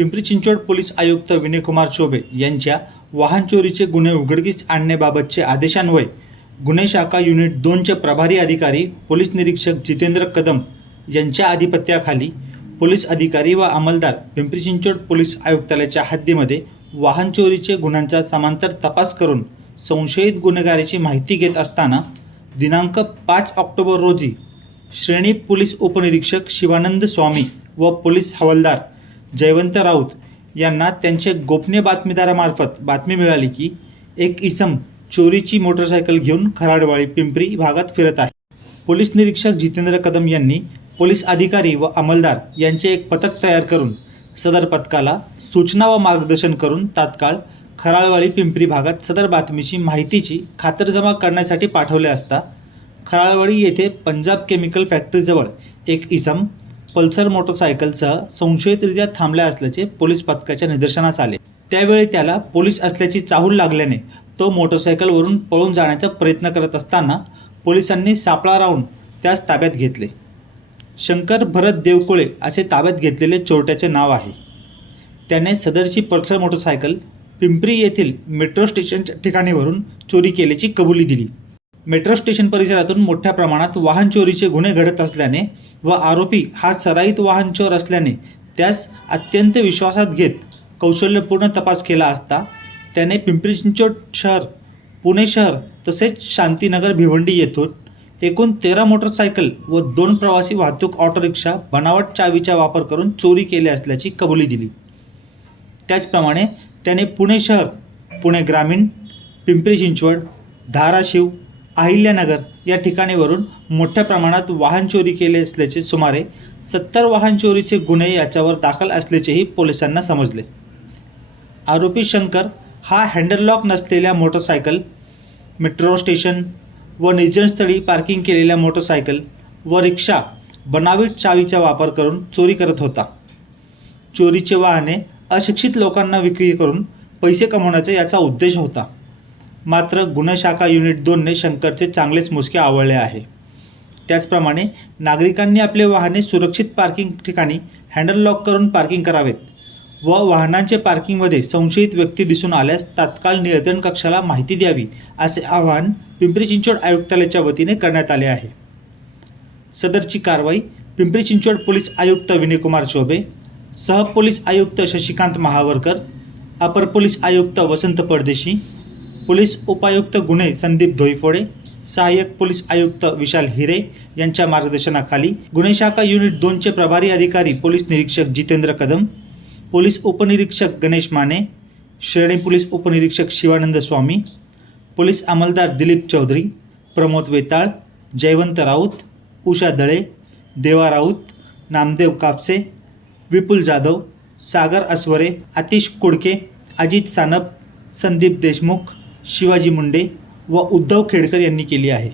Pimpri Chinchwad police आयुक्त विनयकुमार चौबे यांच्या वाहन चोरीचे गुन्हे उघडकीस आणण्याबाबतचे आदेशान्वये गुन्हे शाखा युनिट 2चे प्रभारी अधिकारी पोलीस निरीक्षक जितेंद्र कदम यांच्या अधिपत्याखाली पोलीस अधिकारी व अंमलदार पिंपरी चिंचवड पोलीस आयुक्तालयाच्या हद्दीमध्ये वाहन चोरीचे गुन्ह्यांचा समांतर तपास करून संशयित गुन्हेगाराची माहिती घेत असताना दिनांक 5 ऑक्टोबर रोजी श्रेणी पोलीस उपनिरीक्षक शिवानंद स्वामी व पोलीस हवालदार जयवंत राऊत यांना त्यांचे गोपनीय बातमीदारामार्फत बातमी मिळाली की एक इसम चोरीची मोटरसायकल घेऊन खराडवाडी पिंपरी भागात फिरत आहे। पोलीस निरीक्षक जितेंद्र कदम यांनी पोलीस अधिकारी व अंमलदार यांचे एक पथक तयार करून सदर पथकाला सूचना व मार्गदर्शन करून तात्काळ खराळवाडी पिंपरी भागात सदर बातमीची माहितीची खातरजमा करण्यासाठी पाठवले असता खराळवाडी येथे पंजाब केमिकल फॅक्टरीजवळ एक इसम पल्सर मोटरसायकलसह संशयितरित्या थांबला असल्याचे पोलीस पथकाच्या निदर्शनास आले। त्यावेळी त्याला पोलीस असल्याची चाहूल लागल्याने तो मोटरसायकलवरून पळून जाण्याचा प्रयत्न करत असताना पोलिसांनी सापळा लावून त्यास ताब्यात घेतले। शंकर भरत देवकोळे असे ताब्यात घेतलेले चोरट्याचे नाव आहे। त्याने सदरची पल्सर मोटरसायकल पिंपरी येथील मेट्रो स्टेशनच्या ठिकाणीवरून चोरी केल्याची कबुली दिली। मेट्रो स्टेशन परिसरातून मोठ्या प्रमाणात वाहन चोरीचे गुन्हे घडत असल्याने व आरोपी हा सराईत वाहन चोर असल्याने त्यास अत्यंत विश्वासात घेत कौशल्यपूर्ण तपास केला असता त्याने पिंपरी चिंचवड शहर, पुणे शहर तसेच शांतीनगर भिवंडी येथून एकूण 13 मोटरसायकल व 2 प्रवासी वाहतूक ऑटोरिक्षा बनावट चावीचा वापर करून चोरी केली असल्याची कबुली दिली। त्याचप्रमाणे त्याने पुणे शहर, पुणे ग्रामीण, पिंपरी चिंचवड, धाराशिव, अहिल्यानगर या ठिकाणीवरून मोठ्या प्रमाणात वाहन चोरी केले असल्याचे सुमारे 70 वाहन चोरीचे गुन्हे याच्यावर दाखल असल्याचेही पोलिसांना समजले। आरोपी शंकर हा हँडललॉक नसलेल्या मोटरसायकल, मेट्रो स्टेशन व निर्जनस्थळी पार्किंग केलेल्या मोटरसायकल व रिक्षा बनावट चावीचा वापर करून चोरी करत होता। चोरीचे वाहने अशिक्षित लोकांना विक्री करून पैसे कमवण्याचा याचा उद्देश होता। मात्र गुन्हे शाखा युनिट 2ने शंकरचे चांगलेच मुसके आवळले आहे। त्याचप्रमाणे नागरिकांनी आपले वाहने सुरक्षित पार्किंग ठिकाणी हँडल लॉक करून पार्किंग करावेत व वाहनांचे पार्किंगमध्ये संशयित व्यक्ती दिसून आल्यास तात्काळ नियंत्रण कक्षाला माहिती द्यावी असे आवाहन पिंपरी चिंचवड आयुक्तालयाच्या वतीने करण्यात आले आहे। सदरची कारवाई पिंपरी चिंचवड पोलीस आयुक्त विनयकुमार चौबे, सह पोलीस आयुक्त शशिकांत महावरकर, अपर पोलीस आयुक्त वसंत परदेशी, पोलीस उपायुक्त गुन्हे संदीप धोईफोडे, सहाय्यक पोलीस आयुक्त विशाल हिरे यांच्या मार्गदर्शनाखाली गुन्हे शाखा युनिट 2चे प्रभारी अधिकारी पोलीस निरीक्षक जितेंद्र कदम, पोलीस उपनिरीक्षक गणेश माने, श्रेणी पोलीस उपनिरीक्षक शिवानंद स्वामी, पोलीस अंमलदार दिलीप चौधरी, प्रमोद वेताळ, जयवंत राऊत, उषा दळे, देवा राऊत, नामदेव कापसे, विपुल जाधव, सागर अस्वरे, आतिश कुडके, अजित सानप, संदीप देशमुख, शिवाजी मुंडे व उद्धव खेडकर यांनी केली आहे।